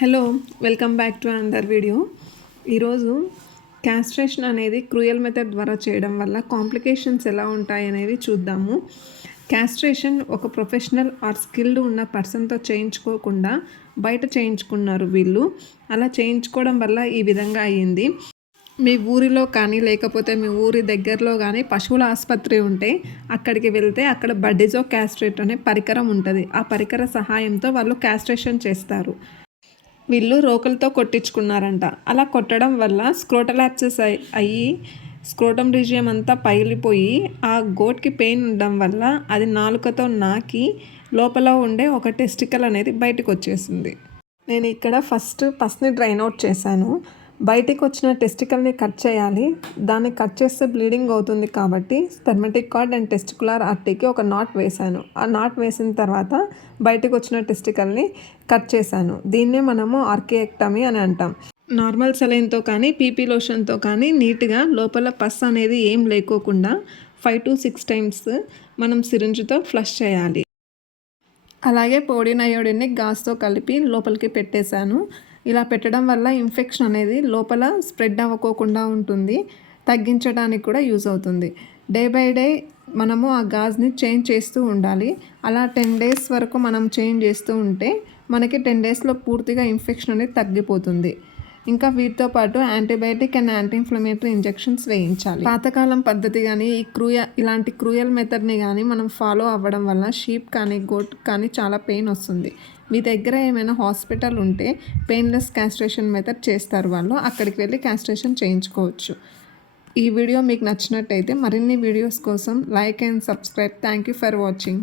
Hello welcome back to another video. ఈరోజు castration అనేది cruel method ద్వారా చేయడం వల్ల కాంప్లికేషన్స్ ఎలా ఉంటాయి అనేది చూద్దాము. క్యాస్ట్రేషన్ ఒక ప్రొఫెషనల్ ఆర్ స్కిల్డ్ ఉన్న పర్సన్తో చేయించుకోకుండా బయట చేయించుకున్నారు వీళ్ళు. అలా చేయించుకోవడం వల్ల ఈ విధంగా అయ్యింది. మీ ఊరిలో కానీ లేకపోతే మీ ఊరి దగ్గరలో కానీ పశువుల ఆసుపత్రి ఉంటే అక్కడికి వెళ్తే అక్కడ బడ్డిజో క్యాస్ట్రేట్ అనే పరికరం ఉంటుంది. ఆ పరికర సహాయంతో వాళ్ళు క్యాస్ట్రేషన్ చేస్తారు. వీళ్ళు రోకలతో కొట్టించుకున్నారంట. అలా కొట్టడం వల్ల స్క్రోటల్ యాబ్సెస్ అయ్యి స్క్రోటమ్ రీజియం అంతా పగిలిపోయి ఆ గోట్కి పెయిన్ ఉండడం వల్ల అది నాలుకతో నాకి లోపల ఉండే ఒక టెస్టికల్ అనేది బయటకు వచ్చేసింది. నేను ఇక్కడ ఫస్ట్ పస్ని డ్రైన్ అవుట్ చేశాను. బయటికి వచ్చిన టెస్టికల్ని కట్ చేయాలి. దాన్ని కట్ చేస్తే బ్లీడింగ్ అవుతుంది కాబట్టి స్పెర్మటిక్ కార్డ్ అండ్ టెస్టికులర్ ఆర్టరీకి ఒక నాట్ వేశాను. ఆ నాట్ వేసిన తర్వాత బయటకు వచ్చిన టెస్టికల్ని కట్ చేశాను. దీన్నే మనము ఆర్కియెక్టమీ అని అంటాం. నార్మల్ సెలైన్తో కానీ పీపీ లోషన్తో కానీ నీట్గా లోపల పస్ అనేది ఏం లేకోకుండా 5 to 6 times మనం సిరింజ్తో ఫ్లష్ చేయాలి. అలాగే పోడిన్ అయోడిన్ని గాజ్తో కలిపి లోపలికి పెట్టేశాను. ఇలా పెట్టడం వల్ల ఇన్ఫెక్షన్ అనేది లోపల స్ప్రెడ్ అవ్వకోకుండా ఉంటుంది. తగ్గించడానికి కూడా యూజ్ అవుతుంది. డే బై డే మనము ఆ గాజ్ని చేంజ్ చేస్తూ ఉండాలి. అలా 10 days వరకు మనం చేంజ్ చేస్తూ ఉంటే మనకి 10 daysలో పూర్తిగా ఇన్ఫెక్షన్ అనేది తగ్గిపోతుంది. ఇంకా వీటితో పాటు antibiotic and anti inflammatory injections వేయించాలి. పాతకాలం పద్ధతి కానీ ఇలాంటి క్రూయల్ మెథడ్ని కానీ మనం ఫాలో అవ్వడం వల్ల షీప్ కానీ గోట్ కానీ చాలా పెయిన్ వస్తుంది. మీ దగ్గర ఏమైనా హాస్పిటల్ ఉంటే పెయిన్లెస్ క్యాస్ట్రేషన్ మెథడ్ చేస్తారు వాళ్ళు. అక్కడికి వెళ్ళి క్యాస్ట్రేషన్ చేయించుకోవచ్చు. ఈ వీడియో మీకు నచ్చినట్టయితే మరిన్ని వీడియోస్ కోసం like and subscribe. Thank you for watching.